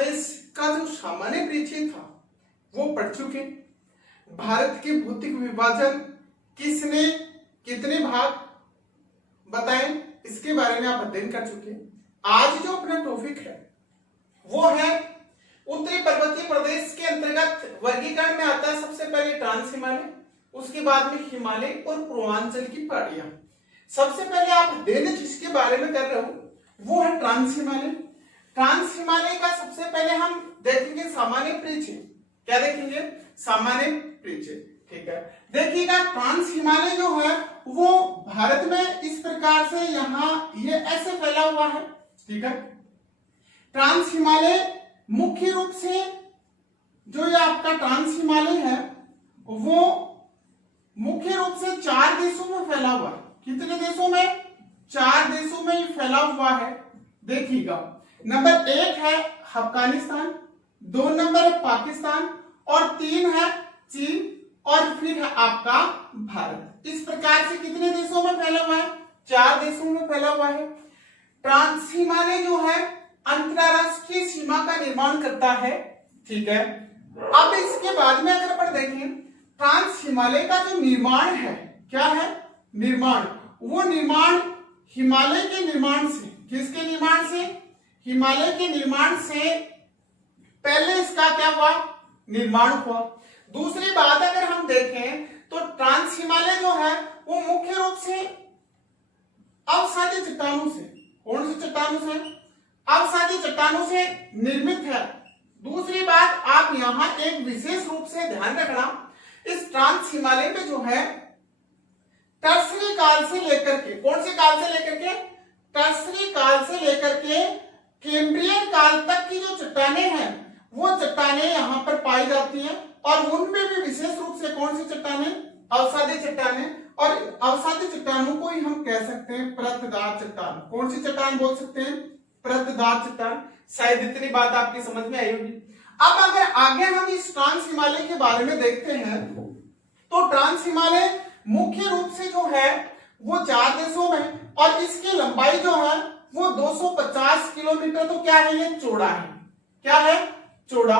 प्रदेश का जो सामान्य परिचय था वो पढ़ चुके। भारत के भौतिक विभाजन किसने कितने भाग बताए इसके बारे में आप अध्ययन कर चुके। आज जो अपना टॉपिक है वो है उत्तरी पर्वतीय प्रदेश के अंतर्गत वर्गीकरण में आता है सबसे पहले ट्रांस हिमालय, उसके बाद में हिमालय और पूर्वांचल की पहाड़ियां। सबसे पहले आप अध्ययन जिसके बारे में कर रहे हो वो है ट्रांस हिमालय। ट्रांस हिमालय का सबसे पहले हम देखेंगे सामान्य परिचय। क्या देखेंगे? सामान्य परिचय। ठीक है, देखिएगा ट्रांस हिमालय जो है वो भारत में इस प्रकार से यहाँ ये ऐसे फैला हुआ है। ठीक है, ट्रांस हिमालय मुख्य रूप से जो ये आपका ट्रांस हिमालय है वो मुख्य रूप से 4 देशों में फैला हुआ है। कितने देशों में? 4 देशों में फैला हुआ है। देखिएगा, नंबर 1 है अफगानिस्तान, 2 नंबर है पाकिस्तान और 3 है चीन और फिर है आपका भारत। इस प्रकार से कितने देशों में फैला हुआ है? 4 देशों में फैला हुआ है। ट्रांस हिमालय जो है अंतरराष्ट्रीय सीमा का निर्माण करता है। ठीक है, अब इसके बाद में अगर अपन देखें ट्रांस हिमालय का जो निर्माण है, क्या है? निर्माण, वो निर्माण हिमालय के निर्माण से, किसके निर्माण से? हिमालय के निर्माण से पहले इसका क्या हुआ? निर्माण हुआ। दूसरी बात अगर हम देखें तो ट्रांस हिमालय जो है वो मुख्य रूप से अवसादी चट्टानों से, कौन सी चट्टानों से? अवसादी चट्टानों से निर्मित है। दूसरी बात आप यहां एक विशेष रूप से ध्यान रखना, इस ट्रांस हिमालय पे जो है टर्सरी काल से लेकर के, कौन से काल से लेकर के? टर्सरी काल से लेकर के कैम्ब्रियन काल तक की जो चट्टानें हैं वो चट्टानें यहां पर पाई जाती हैं और उनमें भी विशेष रूप से कौन सी चट्टानें? अवसादी चट्टानें। और अवसादी चट्टानों को ही हम कह सकते हैं परतदार चट्टान। कौन सी चट्टान बोल सकते हैं? परतदार चट्टान। शायद इतनी बात आपकी समझ में आई होगी। अब अगर आगे हम इस ट्रांस हिमालय के बारे में देखते हैं तो ट्रांस हिमालय मुख्य रूप से जो है वो 4 देशों में और इसकी लंबाई जो है वो 250 किलोमीटर, तो क्या है? ये चौड़ा है। क्या है? चौड़ा।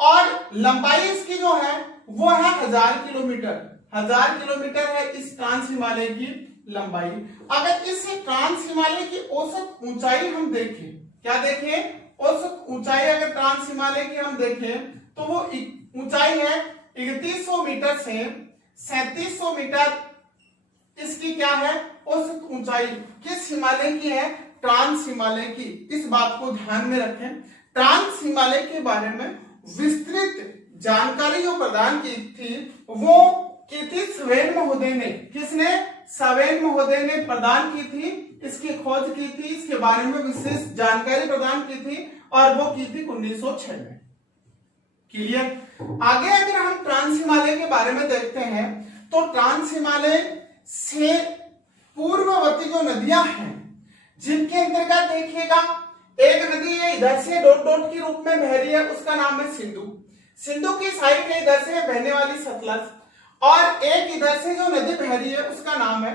और लंबाई इसकी जो है वो है 1000 किलोमीटर। 1000 किलोमीटर है इस ट्रांस हिमालय की लंबाई। अगर इस ट्रांस हिमालय की औसत ऊंचाई हम देखें, क्या देखें? औसत ऊंचाई अगर ट्रांस हिमालय की हम देखें तो वो ऊंचाई है 3100 मीटर से 3700 मीटर। इसकी क्या है? औसत ऊंचाई किस हिमालय की है? ट्रांस हिमालय की। इस बात को ध्यान में रखें। ट्रांस हिमालय के बारे में विस्तृत जानकारी जो प्रदान की थी वो की थी स्वेन महोदय ने। किसने? स्वेन महोदय ने प्रदान की थी, इसकी खोज की थी, इसके बारे में विशेष जानकारी प्रदान की थी और वो की थी 1906 में। क्लियर? आगे अगर हम ट्रांस हिमालय के बारे में देखते हैं तो ट्रांस हिमालय से पूर्ववर्ती जो नदियां हैं जिनके अंतर्गत देखिएगा एक नदी है इधर से डॉट डॉट के रूप में बह रही है, उसका नाम है सिंधु। सिंधु की साइड में इधर से बहने वाली सतलज और एक इधर से जो नदी बह रही है उसका नाम है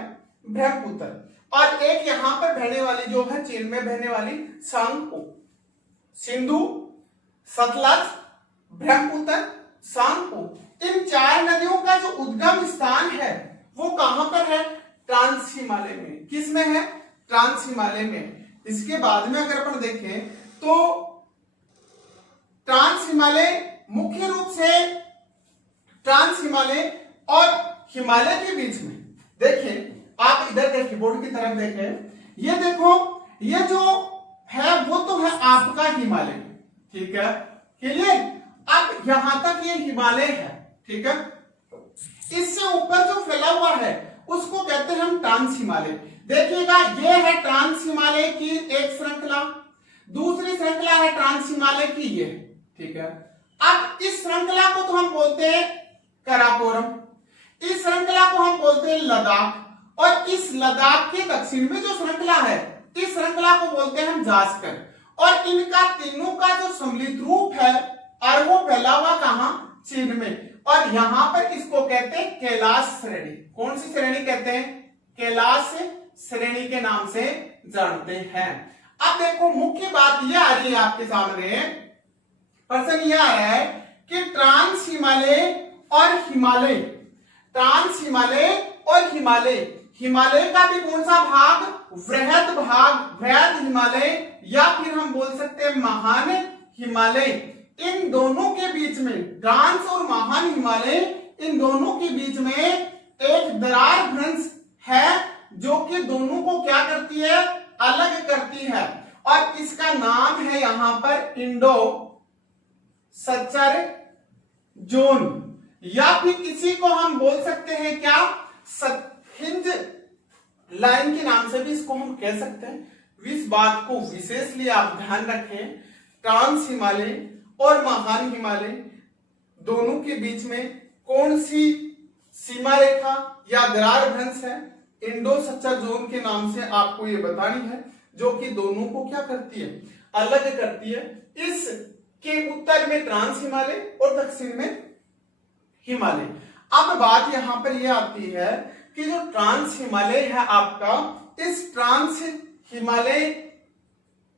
ब्रह्मपुत्र और एक यहां पर बहने वाली जो है चीन में बहने वाली सांगपो। सिंधु, सतलज, ब्रह्मपुत्र, सांगपो, इन 4 नदियों का जो उद्गम स्थान है वो कहां पर है? ट्रांस हिमालय में। किस में है? ट्रांस हिमालय में। इसके बाद में अगर अपन देखें तो ट्रांस हिमालय मुख्य रूप से ट्रांस हिमालय और हिमालय के बीच में, देखिए आप इधर के कीबोर्ड की तरफ देखें, ये देखो ये जो है वो तो है आपका हिमालय। ठीक है, क्लियर? अब यहां तक ये हिमालय है। ठीक है, इससे ऊपर जो फैला हुआ है उसको कहते हैं हम ट्रांस हिमालय। देखिएगा ये है ट्रांस हिमालय की एक श्रृंखला, दूसरी श्रृंखला है ट्रांस हिमालय की ये। ठीक है, अब इस श्रृंखला को तो हम बोलते हैं काराकोरम, इस श्रृंखला को हम बोलते हैं लद्दाख और इस लद्दाख के दक्षिण में जो श्रृंखला है इस श्रृंखला को बोलते हैं हम जास्कर। और इनका तीनों का जो सम्मिलित रूप है और वो फैला हुआ कहां? चीन में। और यहां पर इसको कहते हैं कैलाश श्रेणी। कौन सी श्रेणी कहते हैं? कैलाश श्रेणी के नाम से जानते हैं। अब देखो मुख्य बात यह आ रही है आपके सामने प्रश्न ये आ रहा है कि ट्रांस हिमालय और हिमालय, ट्रांस हिमालय और हिमालय, हिमालय का भी कौन सा भाग, वृहद भाग, वृहद हिमालय या फिर हम बोल सकते हैं महान हिमालय, इन दोनों के बीच में, ट्रांस और महान हिमालय, इन दोनों के बीच में एक दरार भ्रंश है जो कि दोनों को क्या करती है, अलग करती है, और इसका नाम है यहां पर इंडो सच्चर जोन, या फिर इसी को हम बोल सकते हैं क्या, हिंज लाइन के नाम से भी इसको हम कह सकते हैं। इस बात को विशेषली आप ध्यान रखें, ट्रांस हिमालय और महान हिमालय दोनों के बीच में कौन सी सीमा रेखा या दरार भ्रंश है, इंडो सच्चर जोन के नाम से आपको ये बतानी है, जो कि दोनों को क्या करती है, अलग करती है। इसके उत्तर में ट्रांस हिमालय और दक्षिण में हिमालय। अब बात यहां पर यह आती है कि जो ट्रांस हिमालय है आपका, इस ट्रांस हिमालय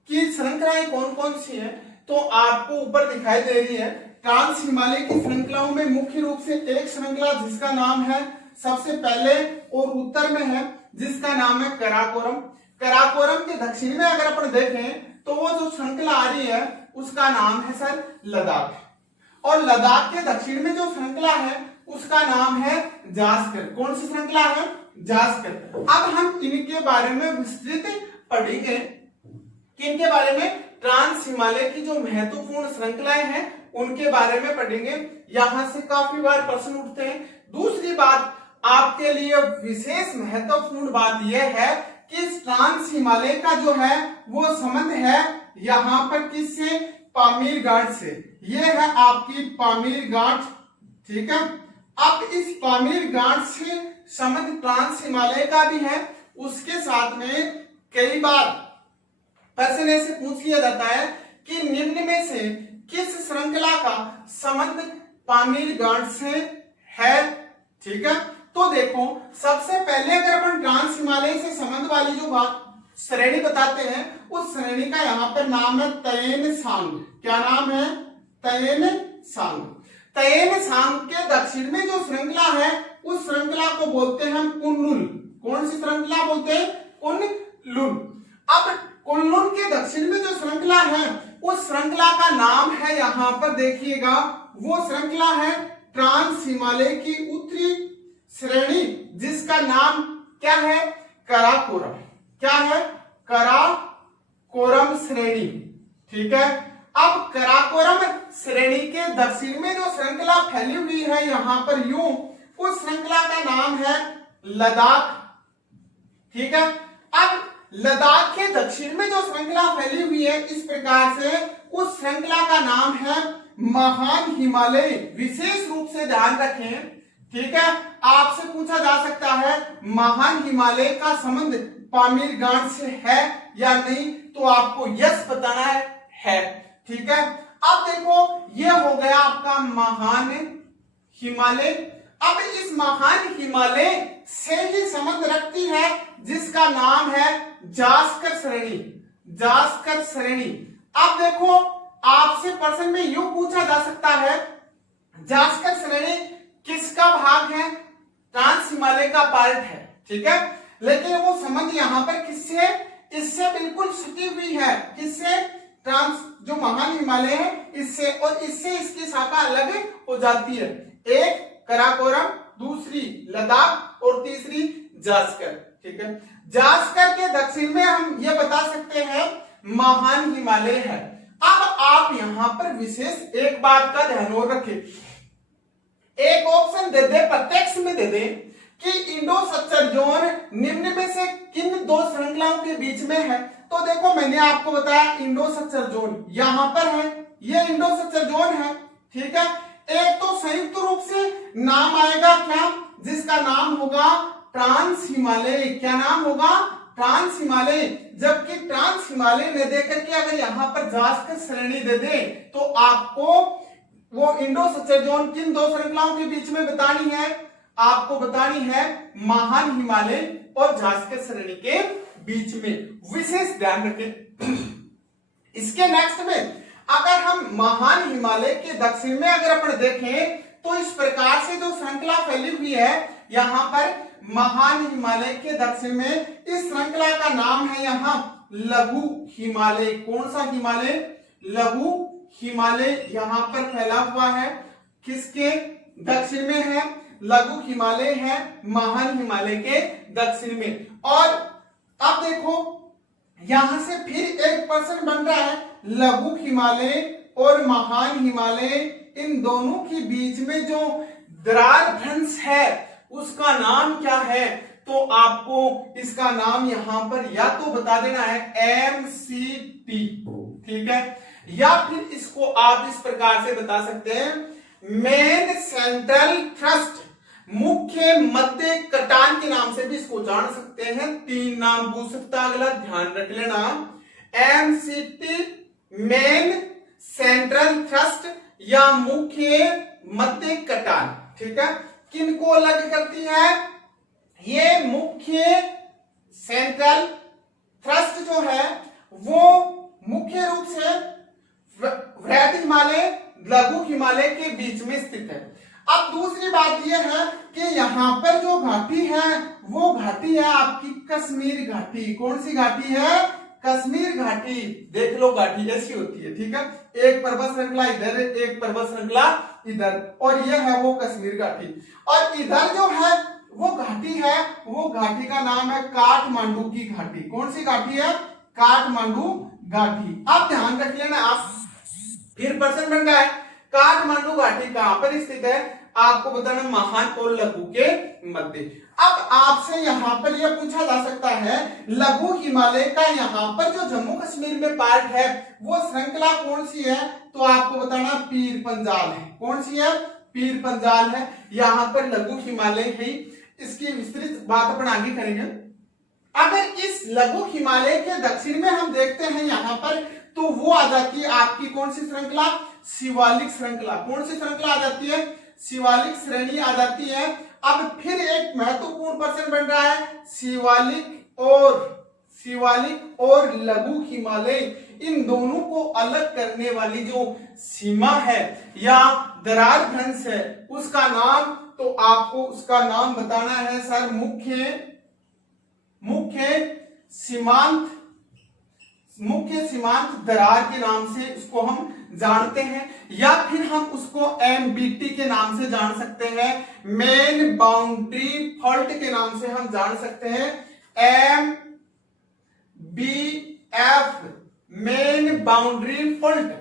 की श्रृंखलाएं कौन कौन सी है, तो आपको ऊपर दिखाई दे रही है। ट्रांस हिमालय की श्रृंखलाओं में मुख्य रूप से एक श्रृंखला जिसका नाम है सबसे पहले और उत्तर में है, जिसका नाम है कराकोरम। कराकोरम के दक्षिण में अगर अपन देखें तो वो जो श्रृंखला आ रही है उसका नाम है सर लद्दाख, और लद्दाख के दक्षिण में जो श्रृंखला है उसका नाम है जास्कर। कौन सी श्रृंखला है, जास्कर। अब हम इनके बारे में विस्तृत पढ़ेंगे, किनके बारे में, ट्रांस हिमालय की जो महत्वपूर्ण श्रृंखलाएं हैं उनके बारे में पढ़ेंगे। यहां से काफी बार प्रश्न उठते हैं। दूसरी बात आपके लिए विशेष महत्वपूर्ण बात यह है कि ट्रांस हिमालय का जो है वो संबंध है यहां पर किससे, पामीर घाट से। ये है आपकी पामीर घाट, ठीक है। अब इस पामीर घाट से संबंध ट्रांस हिमालय का भी है। उसके साथ में कई बार प्रश्न ऐसे पूछ लिया जाता है कि निम्न में से किस श्रृंखला का संबंध पामीर घाट से है, ठीक है। तो देखो, सबसे पहले अगर अपन ट्रांस हिमालय से संबंध वाली जो बात श्रेणी बताते हैं, उस श्रेणी का यहाँ पर नाम है तयेन सांग। क्या नाम है, तयेन सांग। तयेन सांग के दक्षिण में जो श्रृंखला है उस श्रृंखला को बोलते हैं हम कुनलुन। कौन सी श्रृंखला बोलते हैं, कुनलुन। अब कुनलुन के दक्षिण में जो श्रृंखला है उस श्रृंखला का नाम है, यहां पर देखिएगा, वो श्रृंखला है ट्रांस हिमालय की उत्तरी श्रेणी, जिसका नाम क्या है, कराकोरम। क्या है, कराकोरम श्रेणी, ठीक है। अब कराकोरम श्रेणी के दक्षिण में जो श्रृंखला फैली हुई है यहां पर यूं, उस श्रृंखला का नाम है लद्दाख, ठीक है। अब लद्दाख के दक्षिण में जो श्रृंखला फैली हुई है इस प्रकार से, उस श्रृंखला का नाम है महान हिमालय। विशेष रूप से ध्यान रखें, ठीक है। आपसे पूछा जा सकता है महान हिमालय का संबंध पामीर घाट से है या नहीं, तो आपको यस बताना है, ठीक है। अब देखो, ये हो गया आपका महान हिमालय। अब इस महान हिमालय से ही संबंध रखती है जिसका नाम है जास्कर श्रेणी, जास्कर श्रेणी। अब देखो, आपसे प्रश्न में यूं पूछा जा सकता है, जास्कर श्रेणी किसका भाग है, ट्रांस हिमालय का पार्ट है, ठीक है। लेकिन वो संबंध यहां पर किससे, इससे बिल्कुल सटी हुई है, किससे, ट्रांस जो महान हिमालय है इससे, और इससे इसकी शाखा अलग हो जाती है। एक कराकोरम, दूसरी लद्दाख और तीसरी जास्कर, ठीक है। जास्कर के दक्षिण में हम ये बता सकते हैं महान हिमालय है। अब आप यहां पर विशेष एक बात का ध्यान और रखें, एक ऑप्शन दे दे, प्रत्यक्ष में दे दे कि इंडो सच्चर जोन निम्न में से किन दो श्रृंखलाओं के बीच में है। तो देखो, मैंने आपको बताया इंडो सच्चर जोन यहां पर है, ये इंडो सच्चर जोन है, ठीक है। एक तो संयुक्त रूप से नाम आएगा क्या, जिसका नाम होगा ट्रांस हिमालय। क्या नाम होगा, ट्रांस हिमालय। जबकि ट्रांस हिमालय ने देकर के अगर यहाँ पर जास्कर श्रेणी दे दे तो आपको वो इंडो सच्चर जोन किन दो श्रृंखलाओं के बीच में बतानी है, आपको बतानी है महान हिमालय और जास्कर श्रेणी के बीच में। विशेष ध्यान रखें। इसके नेक्स्ट में अगर हम महान हिमालय के दक्षिण में अगर अपन देखें तो इस प्रकार से जो श्रृंखला फैली हुई है यहाँ पर महान हिमालय के दक्षिण में, इस श्रृंखला का नाम है यहाँ लघु हिमालय। कौन सा हिमालय? लघु हिमालय यहाँ पर फैला हुआ है। किसके दक्षिण में है? लघु हिमालय है महान हिमालय के दक्षिण में। और अब देखो यहां से फिर एक प्रश्न बन रहा है, लघु हिमालय और महान हिमालय इन दोनों के बीच में जो दरार भ्रंश है उसका नाम क्या है? तो आपको इसका नाम यहां पर या तो बता देना है MCT, ठीक है, या फिर इसको आप इस प्रकार से बता सकते हैं मेन सेंट्रल थ्रस्ट, मुख्य मध्य कटान के नाम से भी इसको जान सकते हैं। 3 नाम पूछ सकता, अगला ध्यान रख लेना, MCT मेन सेंट्रल थ्रस्ट या मुख्य मध्य कटान, ठीक है। किनको अलग करती है? ये मुख्य सेंट्रल थ्रस्ट जो है वो मुख्य रूप से वृहद हिमालय लघु हिमालय के बीच में स्थित है। अब दूसरी बात यह है कि यहाँ पर जो घाटी है वो घाटी है आपकी कश्मीर घाटी। कौन सी घाटी है? कश्मीर घाटी। देख लो घाटी ऐसी होती है, ठीक है, एक पर्वत श्रृंखला इधर, एक पर्वत श्रृंखला इधर, और यह है वो कश्मीर घाटी। और इधर जो है वो घाटी है, वो घाटी का नाम है काठमांडू की घाटी। कौन सी घाटी है? काठमांडू घाटी। आप ध्यान रख लेना, आप फिर प्रश्न बन रहा है काठमांडू घाटी कहां पर स्थित है? आपको बताना महान और लघु के मध्य। अब आपसे यहाँ पर यह पूछा जा सकता है लघु हिमालय का यहाँ पर जो जम्मू कश्मीर में पार्ट है वो श्रृंखला कौन सी है? तो आपको बताना पीर पंजाल है। कौन सी है? पीर पंजाल है। यहाँ पर लघु हिमालय है, इसकी विस्तृत बात अपन आगे करेंगे। अगर इस लघु हिमालय के दक्षिण में हम देखते हैं यहाँ पर, तो वो आ जाती है आपकी कौन सी श्रृंखला? शिवालिक श्रृंखला। कौन सी श्रृंखला आ जाती है? शिवालिक श्रेणी आ जाती है। अब फिर एक महत्वपूर्ण प्रश्न बन रहा है, शिवालिक और लघु हिमालय इन दोनों को अलग करने वाली जो सीमा है या दरार भ्रंश है उसका नाम, तो आपको उसका नाम बताना है सर मुख्य सीमांत दरार के नाम से उसको हम जानते हैं, या फिर हम उसको MBT के नाम से जान सकते हैं, मेन बाउंड्री फॉल्ट के नाम से हम जान सकते हैं, MBF मेन बाउंड्री फॉल्ट,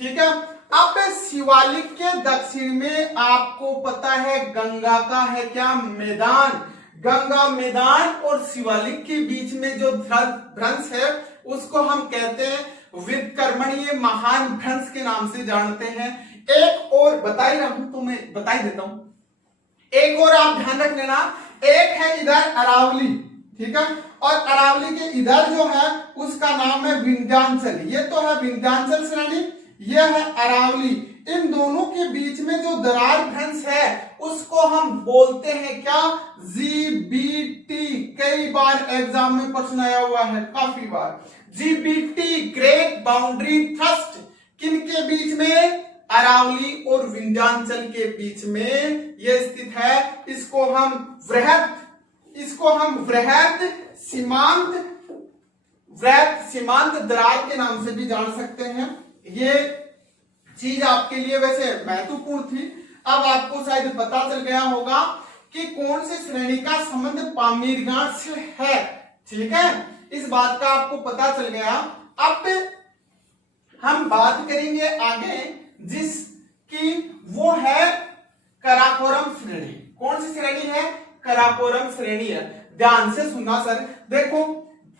ठीक है। अब शिवालिक के दक्षिण में आपको पता है गंगा का है क्या? मैदान। गंगा मैदान और शिवालिक के बीच में जो भ्रंश है उसको हम कहते हैं व्युत्क्रमणीय महान भ्रंश के नाम से जानते हैं। एक और बता ही रहा हूं तो मैं बता ही देता हूं, एक और आप ध्यान रख लेना, एक है इधर अरावली, ठीक है, और अरावली के इधर जो है उसका नाम है विंध्याचल। ये तो है विंध्याचल श्रेणी, यह है अरावली। इन दोनों के बीच में जो दरार भ्रंश है उसको हम बोलते हैं क्या? GBT। कई बार एग्जाम में प्रश्न आया हुआ है, काफी बार। GBT ग्रेट बाउंड्री थ्रस्ट किनके बीच में? अरावली और विंध्याचल के बीच में यह स्थित है। इसको हम वृहद सीमांत दरार के नाम से भी जान सकते हैं। ये चीज आपके लिए वैसे महत्वपूर्ण थी। अब आपको शायद पता चल गया होगा कि कौन सी श्रेणी का संबंध पामीरगाट से है, ठीक है, इस बात का आपको पता चल गया। अब हम बात करेंगे आगे जिसकी वो है कराकोरम श्रेणी। कौन सी श्रेणी है? कराकोरम श्रेणी है। ध्यान से सुनना सर, देखो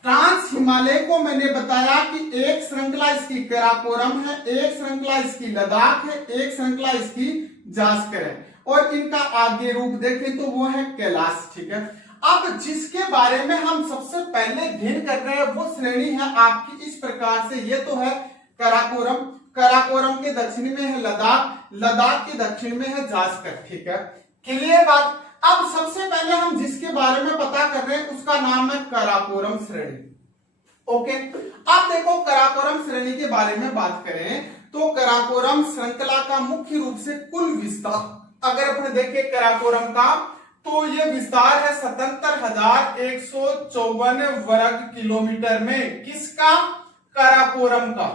ट्रांस हिमालय को मैंने बताया कि एक श्रृंखला इसकी कराकोरम है, एक श्रृंखला इसकी लद्दाख है, एक श्रृंखला इसकी जास्कर है, और इनका आगे रूप देखें तो वो है कैलाश, ठीक है। अब जिसके बारे में हम सबसे पहले अध्ययन कर रहे हैं वो श्रेणी है आपकी इस प्रकार से। ये तो है कराकोरम, कराकोरम के दक्षिण में है लद्दाख, लद्दाख के दक्षिण में है जास्कर, ठीक है, क्लियर बात। अब सबसे पहले हम जिसके बारे में पता कर रहे हैं उसका नाम है कराकोरम श्रेणी। ओके, अब देखो कराकोरम श्रेणी के बारे में बात करें तो कराकोरम श्रृंखला का मुख्य रूप से कुल विस्तार अगर अपने देखें कराकोरम का, तो ये विस्तार है 77,154 वर्ग किलोमीटर में। किसका? कराकोरम का।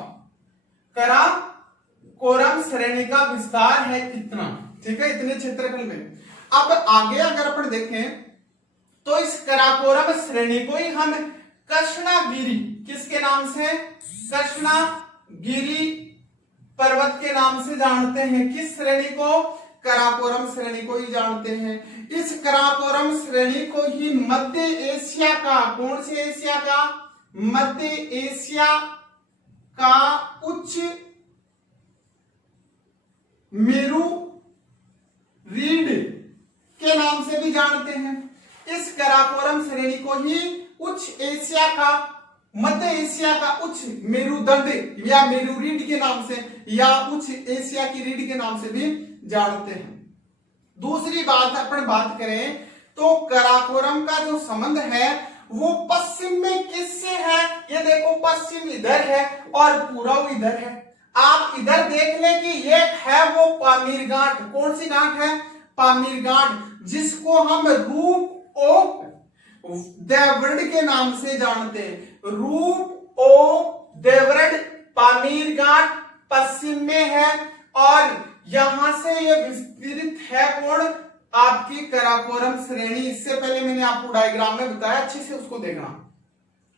कराकोरम श्रेणी का विस्तार है इतना, ठीक है, इतने क्षेत्रफल में। अब आगे अगर अपन देखें तो इस कराकोरम श्रेणी को ही हम कृष्णागिरी किसके नाम से? कृष्णागिरी पर्वत के नाम से जानते हैं। किस श्रेणी को? कराकोरम श्रेणी को ही जानते हैं। इस कराकोरम श्रेणी को ही मध्य एशिया का, कौन से एशिया का? मध्य एशिया का उच्च मेरू रीढ़ के नाम से भी जानते हैं। इस कराकोरम श्रेणी को ही उच्च एशिया का, मध्य एशिया का उच्च मेरुदंड या मेरू रीढ़ के नाम से या उच्च एशिया की रीढ़ के नाम से भी जानते हैं। दूसरी बात अपन बात करें तो कराकोरम का जो संबंध है वो पश्चिम में किससे है? ये देखो पश्चिम इधर है और पूर्व इधर है। आप इधर देख ले कि ये है वो पामीर गांठ। कौन सी गांठ है? पामीर गांठ, जिसको हम रूप ऑफ देवव्रत के नाम से जानते हैं। रूप ऑफ देवव्रत पामीर गांठ पश्चिम में है और यहां से ये विस्तृत है कौन? आपकी कराकोरम श्रेणी। इससे पहले मैंने आपको डायग्राम में बताया, अच्छे से उसको देखना।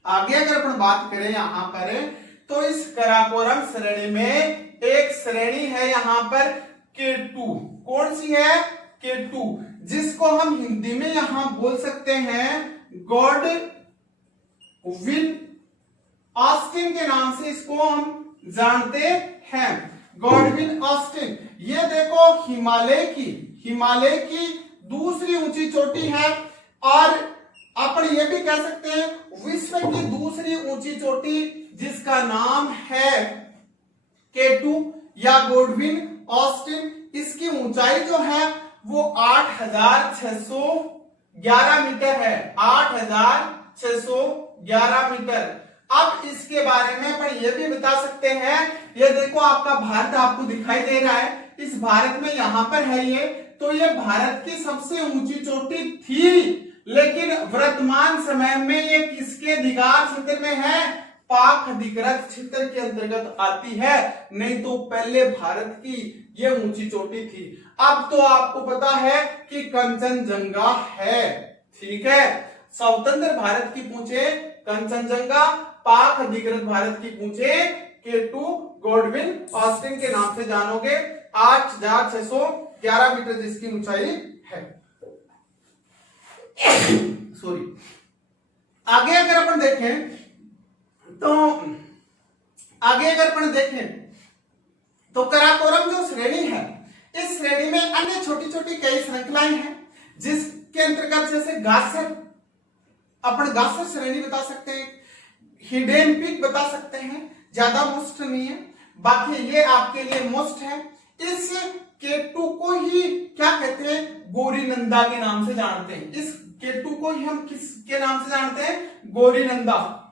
आगे अगर अपन बात करें यहां पर, तो इस कराकोरम श्रेणी में एक श्रेणी है यहां पर K2। कौन सी है? K2, जिसको हम हिंदी में यहां बोल सकते हैं गॉडविन ऑस्टिन के नाम से इसको हम जानते हैं। गॉडविन ऑस्टिन, ये देखो हिमालय की दूसरी ऊंची चोटी है और अपन ये भी कह सकते हैं विश्व की दूसरी ऊंची चोटी, जिसका नाम है K2 या गॉडविन ऑस्टिन। इसकी ऊंचाई जो है वो 8,611 मीटर है। 8,611 मीटर। अब इसके बारे में अपन ये भी बता सकते हैं, ये देखो आपका भारत आपको दिखाई दे रहा है, इस भारत में यहां पर है ये, तो ये भारत की सबसे ऊंची चोटी थी, लेकिन वर्तमान समय में ये किसके अधिकार क्षेत्र में है? पाक अधिकृत क्षेत्र के अंतर्गत आती है, नहीं तो पहले भारत की ये ऊंची चोटी थी। अब तो आपको पता है कि कंचनजंगा है, ठीक है। स्वतंत्र भारत की पूछे कंचनजंगा, पाक अधिकृत भारत की पूछे K2 गॉडविन ऑस्टिन के नाम से जानोगे। 8,611 मीटर जिसकी ऊंचाई है। सॉरी। आगे अगर अपन देखें तो कराकोरम जो श्रेणी है, इस श्रेणी में अन्य छोटी छोटी कई श्रृंखलाएं हैं, जिसके अंतर्गत जैसे गासर, अपन गासर श्रेणी बता सकते हैं, हिडन पीक बता सकते हैं, ज्यादा मोस्ट नहीं है, बाकी ये आपके लिए मोस्ट है। इस K2 को ही क्या कहते हैं? गौरीनंदा के नाम से जानते हैं। इस K2 को ही हम किसके नाम से जानते हैं? गौरीनंदा।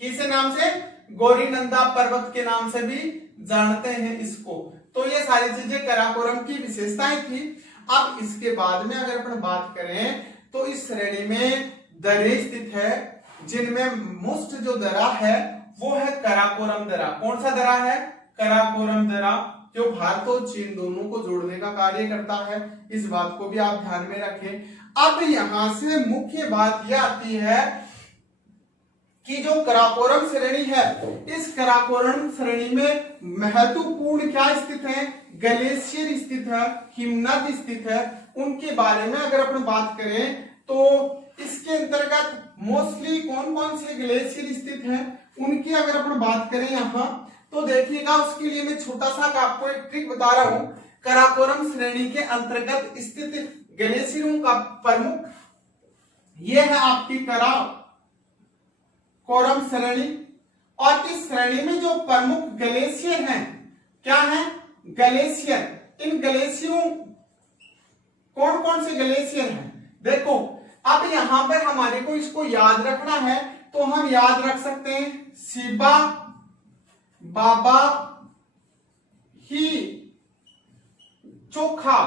किस नाम से? गौरीनंदा पर्वत के नाम से भी जानते हैं इसको। तो ये सारी चीजें कराकोरम की विशेषताएं थी। अब इसके बाद में अगर अपन बात करें तो इस श्रेणी में दरें स्थित है, जिनमें मोस्ट जो दरा है वो है कराकोरम दरा। कौन सा दरा है? कराकोरम दरा, जो भारत और चीन दोनों को जोड़ने का कार्य करता है। इस बात को भी आप ध्यान में रखें। अब यहां से मुख्य बात यह आती है कि जो कराकोरम श्रेणी है, इस कराकोरम श्रेणी में महत्वपूर्ण क्या स्थित है? ग्लेशियर स्थित है, हिमनद स्थित है। उनके बारे में अगर अपन बात करें तो इसके अंतर्गत मोस्टली कौन कौन से ग्लेशियर स्थित हैं, उनकी अगर अपन बात करें यहां तो देखिएगा। उसके लिए मैं छोटा सा आपको एक ट्रिक बता रहा हूं। कराकोरम श्रेणी के अंतर्गत स्थित ग्लेशियरों का प्रमुख ये है आपकी कराकोरम श्रेणी, और इस श्रेणी में जो प्रमुख ग्लेशियर हैं क्या है? ग्लेशियर। इन ग्लेशियरों कौन कौन से ग्लेशियर हैं? देखो अब यहां पर हमारे को इसको याद रखना है, तो हम याद रख सकते हैं शिबा, बाबा, चोखा,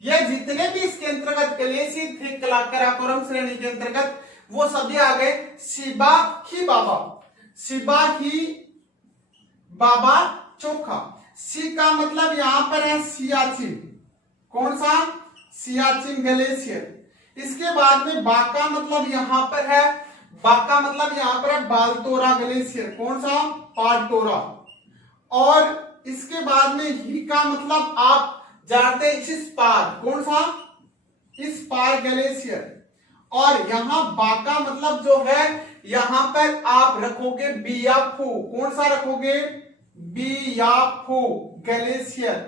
ये जितने भी इसके अंतर्गत ग्लेशियर थे काराकोरम श्रेणी के अंतर्गत वो सभी आ गए शिबा ही बाबा, शिबा ही बाबा चोखा। सी का मतलब यहां पर है सियाचिन, कौन सा? सियाचिन ग्लेशियर। इसके बाद में बा का मतलब यहां पर है, बा का मतलब यहां पर है बालतोरा ग्लेशियर, कौन सा? पालतोरा। और इसके बाद में ही का मतलब आप जानते हैं इस्पार, कौन सा? इस्पार ग्लेशियर। और यहां बा का मतलब जो है यहां पर आप रखोगे बियाफू, कौन सा रखोगे? बियाफू ग्लेशियर।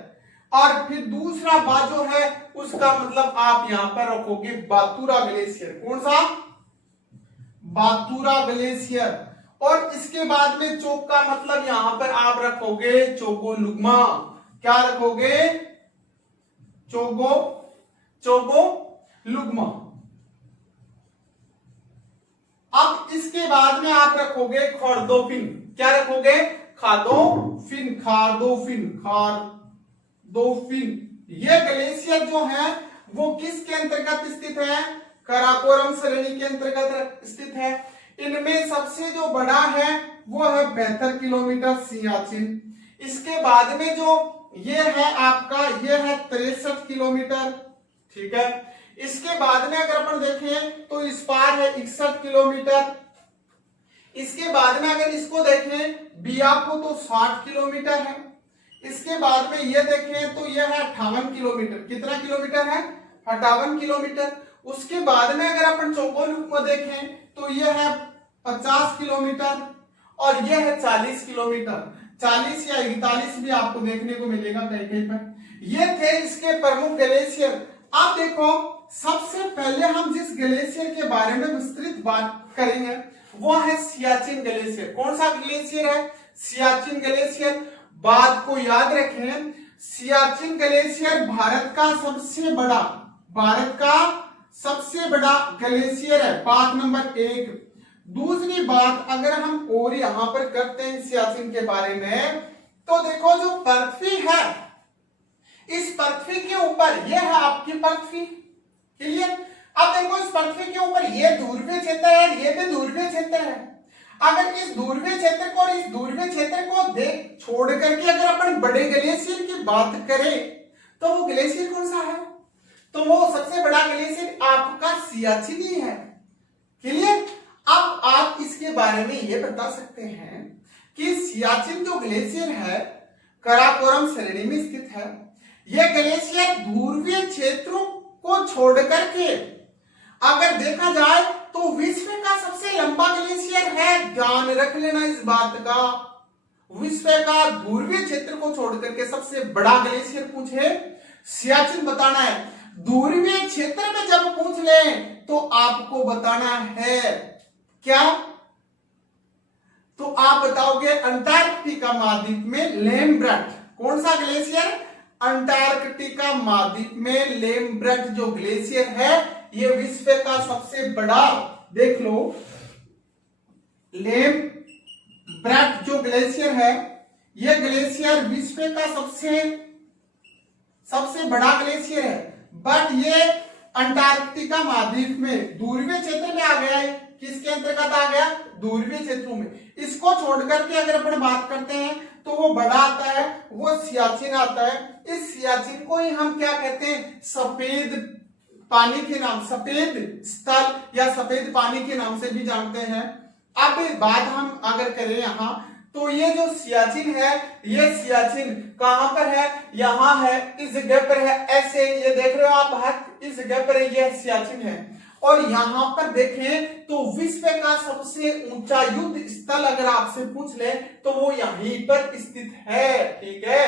और फिर दूसरा बा जो है उसका मतलब आप यहां पर रखोगे बातूरा ग्लेशियर, कौन सा? बातूरा ग्लेशियर। और इसके बाद में चोक का मतलब यहां पर आप रखोगे चोगोलुग्मा, क्या रखोगे? चोगोलुग्मा। अब इसके बाद में आप रखोगे खर्दोफिन, क्या रखोगे? खादोफिन, खादोफिन, खादोफिन। ये ग्लेशियर जो है वो किसके अंतर्गत स्थित है? काराकोरम श्रेणी के अंतर्गत स्थित है। इनमें सबसे जो बड़ा है वो है 72 किलोमीटर सियाचिन। इसके बाद में जो ये है आपका, ये है 63 किलोमीटर, ठीक है। इसके बाद में अगर अपन देखें तो इस पार है 61 किलोमीटर। इसके बाद में अगर इसको देखें बियापो तो 60 किलोमीटर है। इसके बाद में ये देखें तो यह है 58 किलोमीटर, कितना किलोमीटर है? 58 किलोमीटर। उसके बाद में अगर अपन चोगोलुक को देखें तो यह है 50 किलोमीटर और यह है 40 किलोमीटर, 40 या 41 भी आपको देखने को मिलेगा कहीं कहीं पर। ये थे इसके प्रमुख ग्लेशियर। अब देखो सबसे पहले हम जिस ग्लेशियर के बारे में विस्तृत बात करेंगे वो है सियाचिन ग्लेशियर। कौन सा ग्लेशियर है? सियाचिन ग्लेशियर। बात को याद रखें, सियाचिन ग्लेशियर भारत का सबसे बड़ा ग्लेशियर है, बात नंबर 1। दूसरी बात अगर हम और यहां पर करते हैं सियाचिन के बारे में तो देखो जो पृथ्वी है, इस पृथ्वी के ऊपर यह है आपकी पृथ्वी, क्लियर। अब देखो इस पृथ्वी के ऊपर ये ध्रुवीय क्षेत्र है, ये भी ध्रुवीय क्षेत्र है। अगर इस ध्रुवीय क्षेत्र को और इस ध्रुवीय क्षेत्र को देख छोड़ करके अगर अपन बड़े ग्लेशियर की बात करें तो वो ग्लेशियर कौन सा है? तो वो सबसे बड़ा ग्लेशियर आपका सियाचिन ही है, क्लियर। अब आप इसके बारे में ये बता सकते हैं कि सियाचिन जो ग्लेशियर है काराकोरम श्रेणी में स्थित है। यह ग्लेशियर ध्रुवीय क्षेत्रों को छोड़ करके अगर देखा जाए तो विश्व का सबसे लंबा ग्लेशियर है। ध्यान रख लेना इस बात का, विश्व का ध्रुवीय क्षेत्र को छोड़ करके सबसे बड़ा ग्लेशियर पूछे सियाचिन बताना है। ध्रुवीय क्षेत्र में जब पूछ ले तो आपको बताना है क्या? तो आप बताओगे अंटार्कटिका महाद्वीप में लेमब्रट। कौन सा ग्लेशियर? अंटार्कटिका महाद्वीप में लेमब्रट जो ग्लेशियर है ये विश्व का सबसे बड़ा, देख लो, लेमब्रट जो ग्लेशियर है ये ग्लेशियर विश्व का सबसे बड़ा ग्लेशियर है। बट ये अंटार्कटिका महाद्वीप में ध्रुवीय क्षेत्र में आ गया है। किसके अंतर्गत आ गया? ध्रुवीय क्षेत्रों में। इसको छोड़ करके अगर अपन बात करते हैं तो वो बड़ा आता है, वो सियाचिन आता है। इस सियाचिन को ही हम क्या कहते हैं? सफेद पानी के नाम, सफेद स्थल या सफेद पानी के नाम से भी जानते हैं। अब बात हम अगर करें यहाँ तो ये जो सियाचिन है ये सियाचिन कहां पर है? यहाँ है, इस जगह पर है, ऐसे ये देख रहे हो आप हाथ, इस जगह पर ये सियाचिन है। और यहां पर देखें तो विश्व का सबसे ऊंचा युद्ध स्थल अगर आपसे पूछ ले तो वो यहीं पर स्थित है, ठीक है।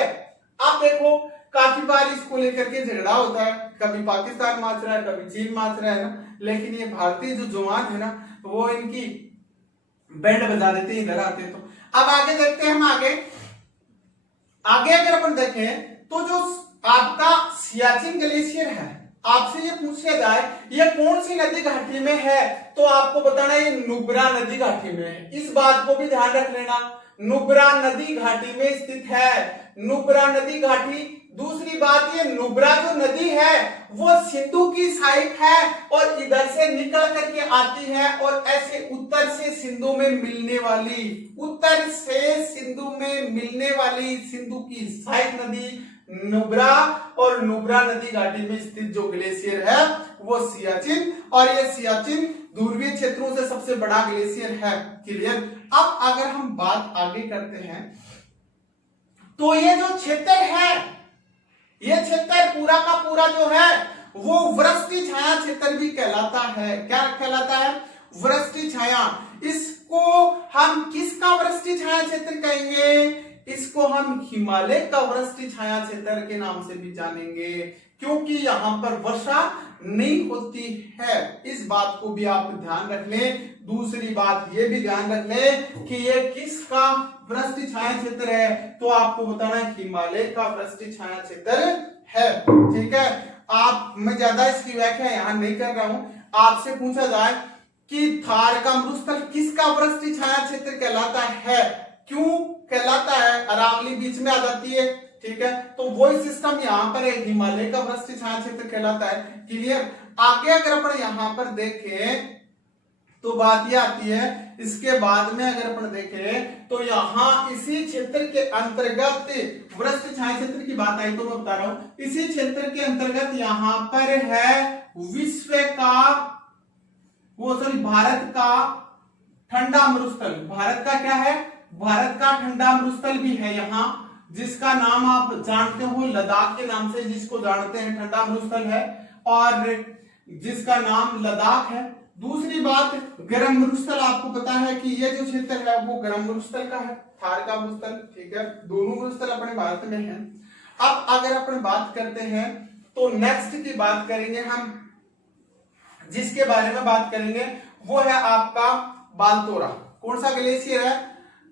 आप देखो काफी बार इसको लेकर के झगड़ा होता है, कभी पाकिस्तान माच रहा है, कभी चीन माच रहा है ना, लेकिन ये भारतीय जो जवान है ना वो इनकी बैंड बजा देते हैं इधर आते। तो अब आगे देखते हैं हम आगे अगर अपन देखें तो जो आपका सियाचिन ग्लेशियर है, आपसे ये पूछा जाए ये कौन सी नदी घाटी में है तो आपको बताना ये नुब्रा नदी घाटी में है। इस बात को भी ध्यान रख लेना, नुब्रा नदी घाटी में स्थित है, नुब्रा नदी घाटी। दूसरी बात, ये नुब्रा जो नदी है वो सिंधु की साइड है और इधर से निकल करके आती है और ऐसे उत्तर से सिंधु में मिलने वाली, उत्तर से सिंधु में मिलने वाली सिंधु की सहायक नदी नुब्रा, और नुब्रा नदी घाटी में स्थित जो ग्लेशियर है वो सियाचिन, और ये सियाचिन ध्रुवीय क्षेत्रों से सबसे बड़ा ग्लेशियर है। क्लियर। अब अगर हम बात आगे करते हैं तो ये जो क्षेत्र है, ये क्षेत्र पूरा का पूरा जो है वो वृष्टि छाया क्षेत्र भी कहलाता है। क्या कहलाता है? वृष्टि छाया। इसको हम किसका वृष्टि छाया क्षेत्र कहेंगे? इसको हम हिमालय का वृष्टि छाया क्षेत्र के नाम से भी जानेंगे, क्योंकि यहाँ पर वर्षा नहीं होती है। इस बात को भी आप ध्यान रख लें। दूसरी बात ये भी ध्यान रख लें कि ये किसका वृष्टि छाया क्षेत्र है, तो आपको बताना है हिमालय का वृष्टि छाया क्षेत्र है। ठीक है। मैं ज्यादा इसकी व्याख्या यहाँ नहीं कर रहा हूं। आपसे पूछा जाए कि थार का मरुस्थल किसका वृष्टि छाया क्षेत्र कहलाता है, क्यों कहलाता है? अरावली बीच में आ जाती है। ठीक है, तो वही सिस्टम यहाँ पर है, हिमालय का वृष्टि छाया क्षेत्र कहलाता है। क्लियर। आगे अगर अपन यहाँ पर देखें तो बात ये आती है, इसके बाद में अगर अपन देखें तो यहाँ इसी क्षेत्र के अंतर्गत वृष्टि छाया क्षेत्र की बात आई तो मैं बता रहा हूं, इसी क्षेत्र के अंतर्गत यहाँ पर है विश्व का भारत का ठंडा मरुस्थल। भारत का क्या है? भारत का ठंडा मरुस्थल भी है यहाँ, जिसका नाम आप जानते हो लद्दाख के नाम से, जिसको जानते हैं ठंडा मरुस्थल है और जिसका नाम लद्दाख है। दूसरी बात, गर्म मरुस्थल, आपको पता है कि ये जो क्षेत्र है वो गर्म मरुस्थल का है, थार का मरुस्थल। ठीक है, दोनों मरुस्थल अपने भारत में हैं। अब अगर अपन बात करते हैं तो नेक्स्ट की बात करेंगे हम, जिसके बारे में बात करेंगे वो है आपका बालतोरा। कौन सा ग्लेशियर है?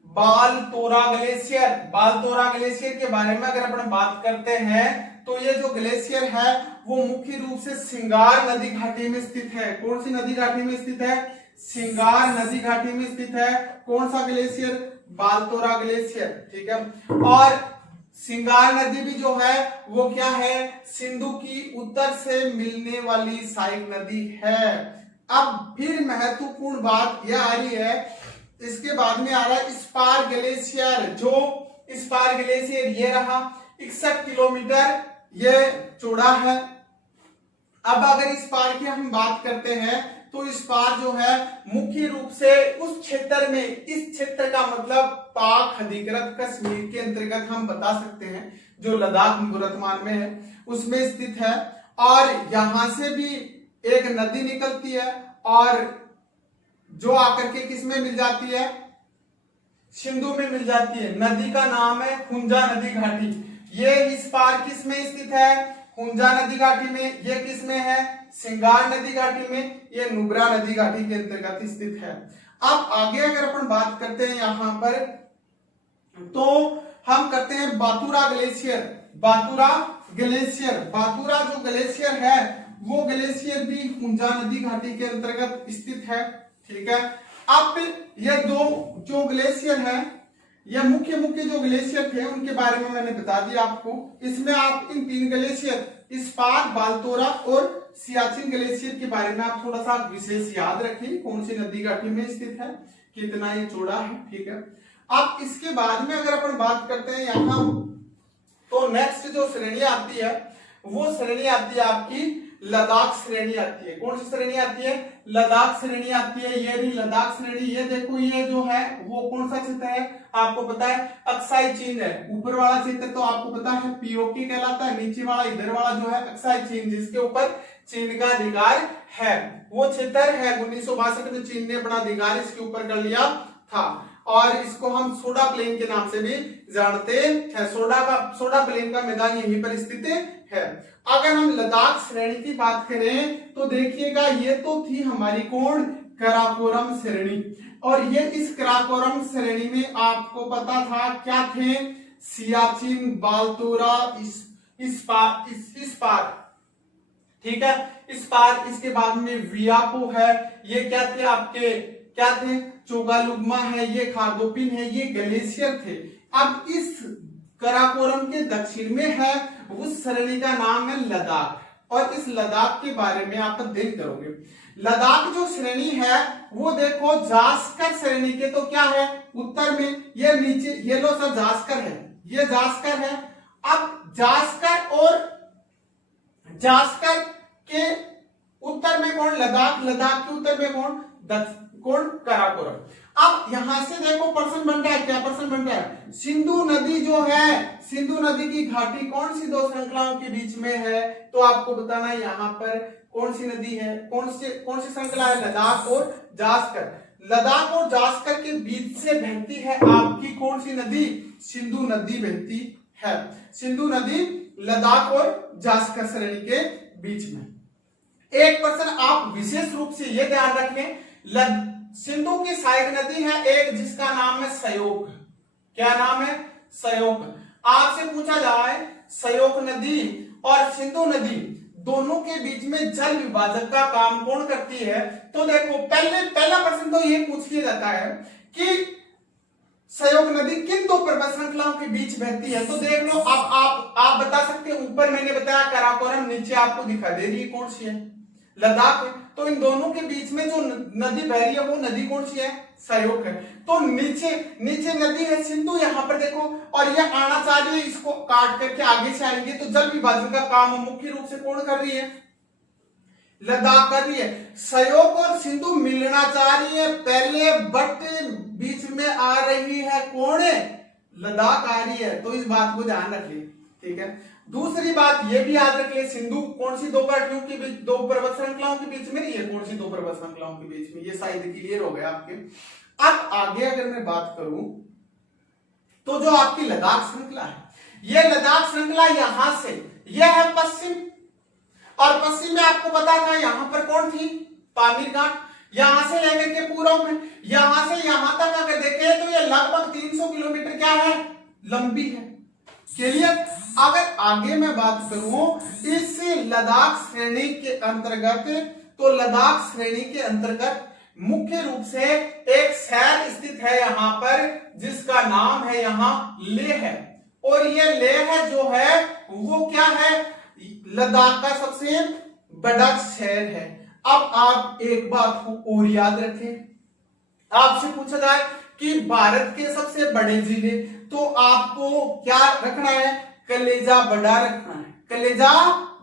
बालतोरा ग्लेशियर। बालतोरा ग्लेशियर के बारे में अगर अपन बात करते हैं तो ये जो ग्लेशियर है वो मुख्य रूप से सिंगार नदी घाटी में स्थित है। कौन सी नदी घाटी में स्थित है? सिंगार नदी घाटी में स्थित है। कौन सा ग्लेशियर? बालतोरा ग्लेशियर। ठीक है। और सिंगार नदी भी जो है वो क्या है? सिंधु की उत्तर से मिलने वाली सहायक नदी है। अब फिर महत्वपूर्ण बात यह आ रही है, इसके बाद में आ रहा है स्पार ग्लेशियर। जो स्पार ग्लेशियर ये रहा 61 किलोमीटर ये चौड़ा है। अब अगर इस पार की हम बात करते हैं तो इस पार जो है मुख्य रूप से उस क्षेत्र में, इस क्षेत्र का मतलब पाक अधिकृत कश्मीर के अंतर्गत हम बता सकते हैं, जो लद्दाख वर्तमान में है उसमें स्थित है। और यहां से भी एक नदी निकलती है और जो आकर के किस में मिल जाती है? सिंधु में मिल जाती है। नदी का नाम है हुंजा नदी घाटी। ये इस पार किस में स्थित है? हुंजा नदी घाटी में। ये किस में है? सिंगार नदी घाटी में। ये नुब्रा नदी घाटी के अंतर्गत स्थित है। अब आगे अगर अपन बात करते हैं यहां पर तो हम करते हैं बातुरा ग्लेशियर। बातुरा ग्लेशियर, बातुरा जो ग्लेशियर है वो ग्लेशियर भी हुंजा नदी घाटी के अंतर्गत स्थित है। ठीक है। अब ये दो जो ग्लेशियर है, ये मुख्य जो ग्लेशियर थे उनके बारे में मैंने बता दिया आपको। इसमें आप इन तीन ग्लेशियर स्पार, बालतोरा और सियाचिन ग्लेशियर के बारे में आप थोड़ा सा विशेष याद रखें, कौन सी नदी घाटी में स्थित है, कितना ये चौड़ा है। ठीक है। अब इसके बाद में अगर अपन बात करते हैं यहाँ तो नेक्स्ट जो श्रेणी आती है वो श्रेणी आती है आपकी लद्दाख श्रेणी आती है। कौन सी श्रेणी आती है? लद्दाख श्रेणी आती है। ये भी लद्दाख श्रेणी, ये देखो ये जो है वो कौन सा क्षेत्र है आपको पता है? अक्साई चीन है। ऊपर वाला क्षेत्र तो आपको पता है पीओके कहलाता है, नीचे वाला इधर वाला जो है अक्साई चीन, जिसके ऊपर चीन का अधिकार है। वो क्षेत्र है 1962 में चीन ने अपना अधिकार इसके ऊपर कर लिया था और इसको हम सोडा प्लेन के नाम से भी जानते हैं। सोडा प्लेन का मैदान यहीं पर स्थित है। अगर हम लद्दाख श्रेणी की बात करें तो देखिएगा ये तो थी हमारी कौन? कराकोरम श्रेणी। और ये इस कराकोरम श्रेणी में आपको पता था क्या थे? सियाचिन, बालतोरा, इस पार। ठीक है, इस पार। इसके बाद में वियापो है। ये क्या थे आपके? क्या थे? चोगालुग्मा है, ये खारदोपिन है, ये ग्लेशियर थे। अब इस कराकोरम के दक्षिण में है उस श्रेणी का नाम है लद्दाख, और इस लद्दाख के बारे में आप अध्ययन करोगे। लद्दाख जो श्रेणी है वो देखो जास्कर श्रेणी के तो क्या है उत्तर में, ये नीचे ये लो सर जास्कर है, ये जास्कर है। अब जास्कर के उत्तर में कौन लद्दाख, लद्दाख के उत्तर में कौन कराकोरम। अब यहां से देखो प्रश्न बन रहा है, क्या प्रश्न बन रहा है, सिंधु नदी जो है, सिंधु नदी की घाटी कौन सी दो श्रृंखलाओं के बीच में है, तो आपको बताना है यहाँ पर कौन सी नदी है, कौन सी श्रृंखला है, लद्दाख और जास्कर। लद्दाख और जास्कर के बीच से बहती है आपकी कौन सी नदी, सिंधु नदी बहती है। सिंधु नदी लद्दाख और जास्कर श्रेणी के बीच में। एक प्रश्न आप विशेष रूप से यह ध्यान रखें, सिंधु की सहायक नदी है एक जिसका नाम है सयोक। क्या नाम है, सयोक। आपसे पूछा जाए सयोक नदी और सिंधु नदी दोनों के बीच में जल विभाजक का काम कौन करती है, तो देखो पहला प्रश्न तो ये पूछ लिया जाता है कि सयोक नदी किन दो पर्वत श्रृंखलाओं के बीच बहती है, तो देख लो। अब आप बता सकते हैं, ऊपर मैंने बताया कराकोरम, नीचे आपको दिखा दे रही है कौन सी है, लद्दाख है। तो इन दोनों के बीच में जो नदी बह रही है वो नदी कौन सी है, सयोक है। तो नीचे नदी है सिंधु, यहाँ पर देखो, और ये आना चाह रही है, इसको काट करके आगे से आएंगे तो जल विभाजन का काम मुख्य रूप से कौन कर रही है, लद्दाख कर रही है। सयोक और सिंधु मिलना चाह रही है पहले, बट बीच में आ रही है कौन है, लद्दाख आ रही है। तो इस बात को ध्यान रखिए, ठीक है। दूसरी बात ये भी याद रख ले, सिंधु कौन सी दो पार्टियों के बीच, दो पर्वत श्रृंखलाओं के बीच में नहीं है, कौन सी दो पर्वत श्रृंखलाओं के बीच में, ये शायद क्लियर हो गया आपके। अब आगे अगर मैं बात करूं तो जो आपकी लद्दाख श्रृंखला है, ये लद्दाख श्रृंखला यहां से, यह है पश्चिम, और पश्चिम में आपको पता था यहां पर कौन थी, पामीर घाट। यहां से लेकर के पूर्व में, यहां से यहां तक अगर देखें तो ये लगभग 300 किलोमीटर क्या है, लंबी है। क्लियर। अगर आगे मैं बात करूं इस लद्दाख श्रेणी के अंतर्गत, तो लद्दाख श्रेणी के अंतर्गत मुख्य रूप से एक शहर स्थित है यहां पर जिसका नाम है यहां लेह है, और ये लेह जो है वो क्या है, लद्दाख का सबसे बड़ा शहर है। अब आप एक बात को और याद रखें, आपसे पूछा जाए कि भारत के सबसे बड़े जिले, तो आपको क्या रखना है, कलेजा बड़ा रखना है, कलेजा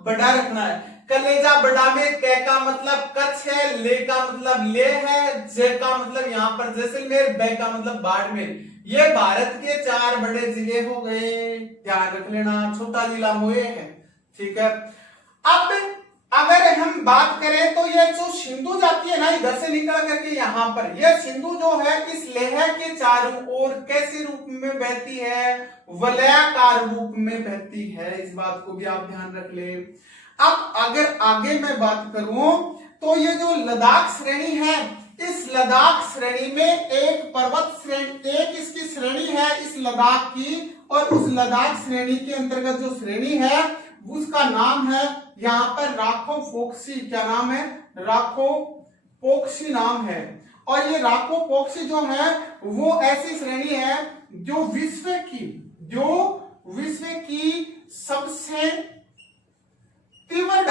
बड़ा रखना है। कलेजा बड़ा में क का मतलब कच्छ है, ले का मतलब ले है, जे का मतलब यहाँ पर जैसलमेर, बे का मतलब बाड़मेर। ये भारत के 4 बड़े जिले हो गए, ध्यान रख लेना, छोटा जिला मोए है, ठीक है। अब अगर हम बात करें तो ये जो सिंधु जाती है ना इधर से निकल करके यहाँ पर, ये सिंधु जो है इस लेह के चारों ओर कैसे रूप में बहती है, वलयाकार रूप में बहती है। इस बात को भी आप ध्यान रख ले। अब अगर आगे मैं बात करूं तो ये जो लद्दाख श्रेणी है, इस लद्दाख श्रेणी में एक पर्वत श्रेणी, एक इसकी श्रेणी है इस लद्दाख की, और उस लद्दाख श्रेणी के अंतर्गत जो श्रेणी है उसका नाम है यहाँ पर राखो फोक्सी। क्या नाम है, राखो पोक्सी नाम है। और ये राखो पोक्सी जो है वो ऐसी श्रेणी है जो विश्व की सबसे तीव्र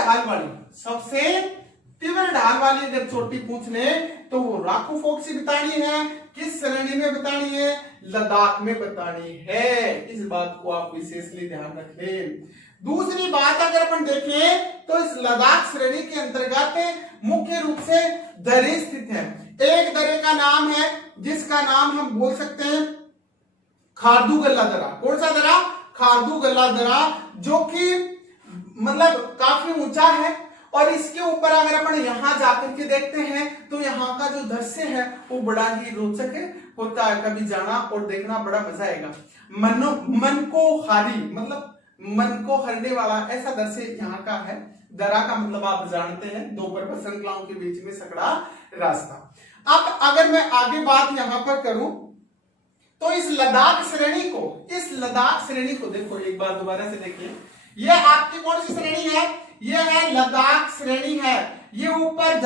ढाल वाली अगर चोटी पूछ ले तो वो राखो फोक्सी बतानी है। किस श्रेणी में बतानी है, लद्दाख में बतानी है। इस बात को आप विशेषली ध्यान रखें। दूसरी बात अगर अपन देखें तो इस लद्दाख श्रेणी के अंतर्गत मुख्य रूप से दरे स्थित है। एक दरे का नाम है जिसका नाम हम बोल सकते हैं खारदू गल्ला दरा। कौन सा दरा, खारदू गल्ला दरा, जो कि मतलब काफी ऊंचा है, और इसके ऊपर अगर अपन यहाँ जाकर के देखते हैं तो यहाँ का जो दृश्य है वो बड़ा ही रोचक होता है। कभी जाना और देखना बड़ा मजा आएगा। मन को हारी मतलब मन को हरने वाला ऐसा दृश्य यहाँ का है। दरा का मतलब आप जानते हैं, दो पर्वत श्रृंखलाओं के बीच में सकड़ा रास्ता। अब अगर मैं आगे बात यहाँ पर करूं तो इस लद्दाख श्रेणी को देखो, एक बार दोबारा से देखिए, ये आपकी कौन सी श्रेणी है, ये है लद्दाख श्रेणी है। ये ऊपर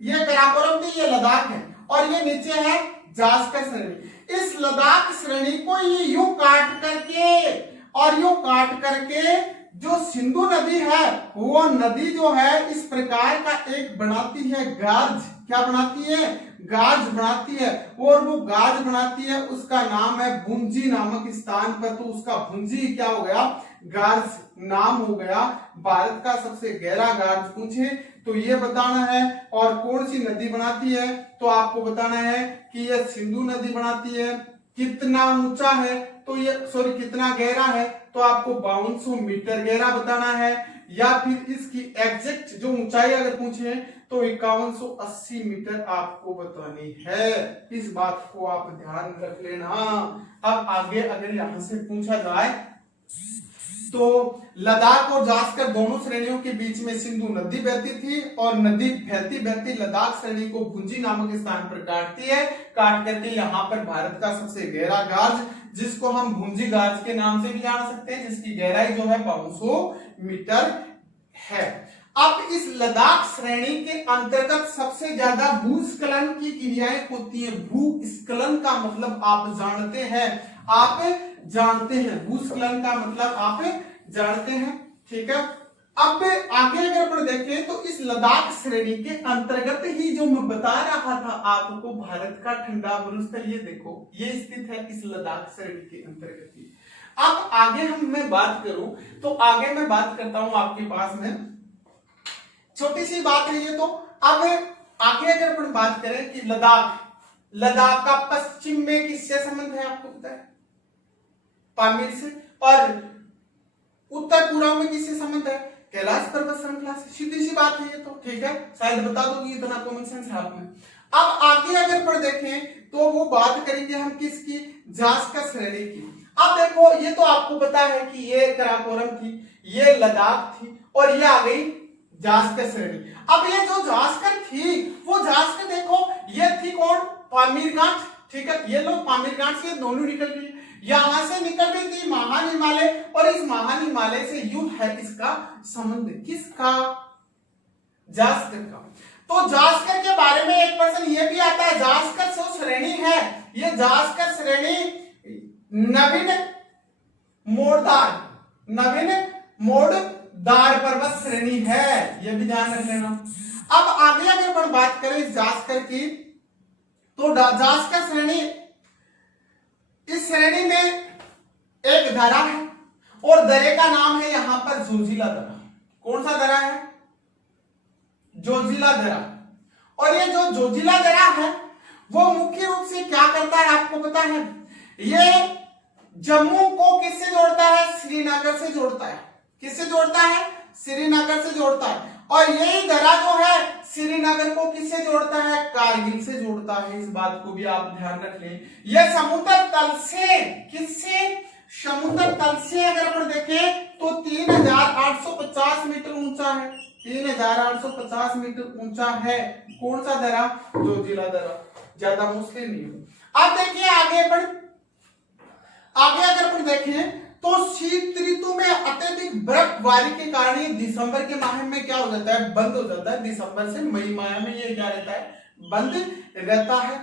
ये कराकोरम थी, ये लद्दाख है, और ये नीचे है जास्कर श्रेणी। इस लद्दाख श्रेणी को ये यूं काट करके जो सिंधु नदी है वो नदी जो है इस प्रकार का एक बनाती है गार्ज। क्या बनाती है? गार्ज बनाती है। और वो गार्ज बनाती है उसका नाम है भुंजी नामक स्थान पर। तो उसका भुंजी क्या हो गया? गार्ज नाम हो गया। भारत का सबसे गहरा गार्ज पूछे तो ये बताना है। और कौन सी नदी बनाती है तो आपको बताना है कि ये सिंधु नदी बनाती है। कितना ऊंचा है तो ये कितना गहरा है तो आपको 5200 मीटर गहरा बताना है। या फिर इसकी एग्जैक्ट जो ऊंचाई अगर पूछे तो 5180 मीटर आपको बतानी है। इस बात को आप ध्यान रख लेना। अब आगे अगर यहां से पूछा जाए तो लद्दाख और जास्कर दोनों श्रेणियों के बीच में सिंधु नदी बहती थी और नदी बहती बहती लद्दाख श्रेणी को भुंजी नामक स्थान पर काटती है। काट करके यहाँ पर भारत का सबसे गहरा गार्ज जिसको हम भुंजी गार्ज के नाम से भी जान सकते हैं, जिसकी गहराई जो है 5200 मीटर है। अब इस लद्दाख श्रेणी के अंतर्गत सबसे ज्यादा भूस्खलन की क्रियाएं होती है। भूस्खलन का मतलब आप जानते हैं, भूस्खलन का मतलब आप जानते हैं, ठीक है। अब आगे अगर अपन देखें तो इस लद्दाख श्रेणी के अंतर्गत ही जो मैं बता रहा था आपको भारत का ठंडा मरुस्थल, ये देखो ये स्थित है इस लद्दाख श्रेणी के अंतर्गत ही। अब आगे मैं बात करूं तो आगे मैं बात करता हूं आपके पास में छोटी सी बात है ये। तो अब आगे अगर अपन बात करें कि लद्दाख का पश्चिम में किससे संबंध है आपको पता है? पामीर से। और उत्तर पूर्व में किससे संबंध है? कैलाश पर्वत श्रृंखला से। सीधी सी बात है ये तो, ठीक है, शायद बता दोगे, इतना कॉमन सेंस है आप में। अब आगे अगर पर देखें तो वो बात करेंगे हम किसकी? जास्कर श्रेणी की। अब देखो ये तो आपको पता है कि ये काराकोरम थी, ये लद्दाख थी और ये आ गई जास्कर श्रेणी। अब ये जो जास्कर थी वो जास्कर देखो ये थी कौन? पामीर गांठ, ठीक है। ये लोग पामीर गांठ से दोनों निकल गई, यहां से निकल गई थी महान हिमालय और इस महान हिमालय से यूं है इसका संबंध। किसका? जास्कर का। तो जास्कर के बारे में एक प्रश्न ये भी आता है, जास्कर जो श्रेणी है ये जास्कर श्रेणी नवीन मोड़दार पर्वत श्रेणी है, ये भी ध्यान रख लेना। अब आगे अगर अपन बात करें जास्कर की तो जास्कर श्रेणी, इस श्रेणी में एक दर्रा है और दर्रे का नाम है यहां पर जोजिला दर्रा। कौन सा दर्रा है? जोजिला दर्रा। और ये जो जोजिला दर्रा है वो मुख्य रूप से क्या करता है आपको पता है? ये जम्मू को किससे जोड़ता है? श्रीनगर से जोड़ता है। किससे जोड़ता है? श्रीनगर से जोड़ता है। और यही दर्रा जो है श्रीनगर को किससे जोड़ता है? कारगिल से जोड़ता है। इस बात को भी आप ध्यान रख लें। यह समुद्र तल से किससे? समुद्र तल से अगर अपन देखें तो 3850 मीटर ऊंचा है। 3850 मीटर ऊंचा है। कौन सा दर्रा? जोजिला दर्रा। ज्यादा मुश्किल नहीं है। अब देखिए आगे अगर अपन देखें तो शीत ऋतु में अत्यधिक बर्फबारी के कारण दिसंबर के माह में क्या हो जाता है? बंद हो जाता है। दिसंबर से मई माह में ये क्या रहता है? बंद रहता है।